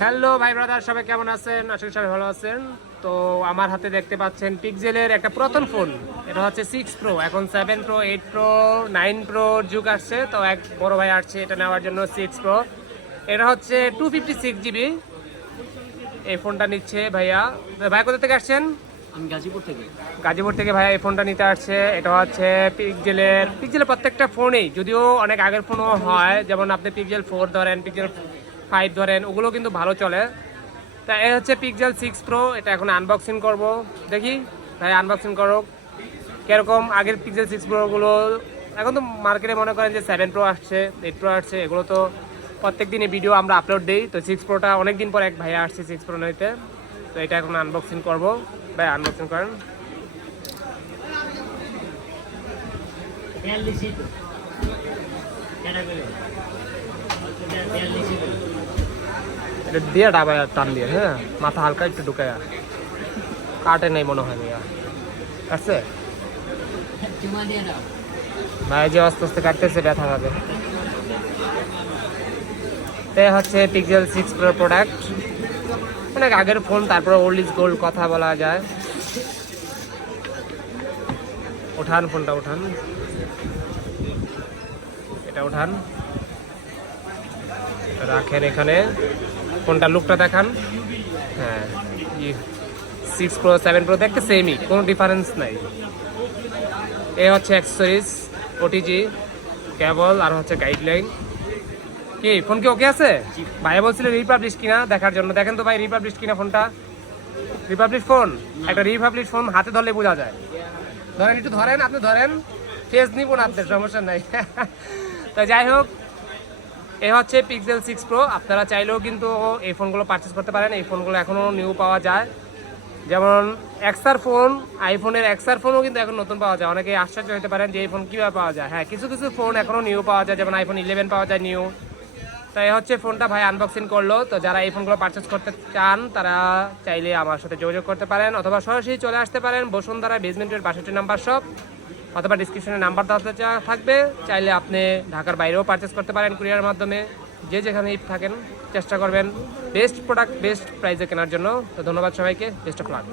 Hello ভাই brother, সবাই কেমন আছেন? আশা করি সবাই ভালো আছেন। তো আমার হাতে দেখতে পাচ্ছেন পিক্সেলের একটা পুরাতন ফোন। এটা হচ্ছে 6 প্রো। এখন 7 প্রো, 8 প্রো, 9 প্রোর যুগ আসছে। তো এক বড় ভাই আসছে এটা নেওয়ার জন্য 6 প্রো। এটা হচ্ছে 256 GB। এই ফোনটা নিচ্ছে ভাইয়া। ভাই কোথা থেকে আসছেন? আমি গাজীপুর থেকে। গাজীপুর থেকে ভাইয়া এই ফোনটা নিতে আসছে। এটা হচ্ছে পিক্সেলের প্রত্যেকটা ফোনেই, যদিও অনেক আগের ফোনও হয়, যেমন আপনি পিক্সেল 4 ধরেন, পিক্সেল 5 ধরেন, ওগুলো কিন্তু ভালো চলে। তা এ হচ্ছে পিক্সেল 6 প্রো। এটা এখন আনবক্সিং করব। দেখি ভাই আনবক্সিং করো কিরকম। আগের পিক্সেল 6 প্রোগুলো এখন তো মার্কেটে মনে করেন যে 7 প্রো আসছে, 8 প্রো আসছে, এগুলো তো প্রত্যেক দিনই ভিডিও আমরা আপলোড দিই। তো 6 প্রোটা অনেক দিন পর এক ভাইয়া আসছে 6 প্রো নিতে। তো এটা এখন আনবক্সিং করব। ভাই আনবক্সিং করেন। এটা দিয়ে ডাবায় টান দিয়ে, হ্যাঁ, মাথা হালকা একটু ঢুকায়। কাটে নেই মনে হয় ভাইয়া, কাটছে ভাই যে আস্তে আস্তে কাটতেছে, ব্যথা পাবে। এটা হচ্ছে পিক্সেল 6 প্রো প্রোডাক্ট। অনেক আগের ফোন, তারপরে ওল্ড ইজ গোল্ড কথা বলা যায়। ওঠান ফোনটা, ওঠান, এটা ওঠান, রাখেন এখানে। ফোনটা লুকটা দেখান। হ্যাঁ, 6 প্রো 7 প্রো দেখতে সেমই, কোনো ডিফারেন্স নাই। এ হচ্ছে অ্যাক্সেসরিজ, ওটিজি, কেবল, আর হচ্ছে গাইডলাইন। কি ফোন কি ওকে আছে? ভাইয়া বলছিল রিপাবলিশ কিনা দেখার জন্য। দেখেন তো ভাই রিপাবলিশ কিনা ফোনটা। রিপাবলিশ ফোন, একটা রিপাবলিশ ফোন হাতে ধরলে বোঝা যায়। ধরেন, একটু ধরেন, আপনি ধরেন, ফেস নিব না, আপনার সমস্যা নাই। তো যাই হোক, এ হচ্ছে পিক্সেল 6 প্রো। আপনারা চাইলেও কিন্তু এই ফোনগুলো পারচেস করতে পারেন। এই ফোনগুলো এখনও নিউ পাওয়া যায়। যেমন এক্সআর ফোন, আইফোনের এক্সআর ফোনও কিন্তু এখন নতুন পাওয়া যায়। অনেকে আশ্চর্য হতে পারেন যে এই ফোন কীভাবে পাওয়া যায়। হ্যাঁ, কিছু কিছু ফোন এখনও নিউ পাওয়া যায়, যেমন আইফোন 11 পাওয়া যায় নিউ। তো এই হচ্ছে ফোনটা ভাই আনবক্সিং করলো। তো যারা এই ফোনগুলো পারচেস করতে চান তারা চাইলে আমার সাথে যোগাযোগ করতে পারেন, অথবা সরাসরি চলে আসতে পারেন বসুন্ধরা বেসমেন্টের 62 নাম্বার শপ, অথবা ডিসক্রিপশনে নাম্বার দেওয়া থাকবে। চাইলে আপনি ঢাকার বাইরেও পারচেস করতে পারেন কুরিয়ার মাধ্যমে। যে যেখানেই থাকেন চেষ্টা করবেন বেস্ট প্রোডাক্ট বেস্ট প্রাইসে কেনার জন্য। তো ধন্যবাদ সবাইকে, বেস্ট অফ লাক।